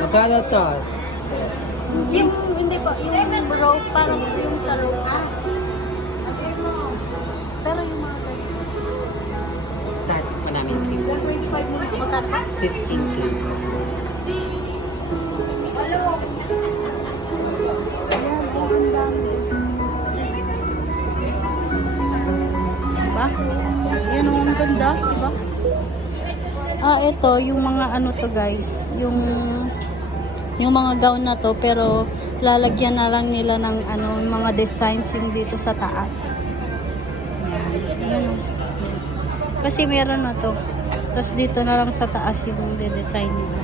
Magkano to? Yung, hindi po, yung rope, parang yung sa rope. Pero yung mga ganito. Start pa namin 15. Magkano? 15K. Diba? Yan ang ganda, diba? Ito, yung mga ano to guys, yung mga gown na to, pero lalagyan na lang nila ng ano, mga designs yung dito sa taas. Yan. Kasi meron na to. Tapos dito na lang sa taas yung design nila.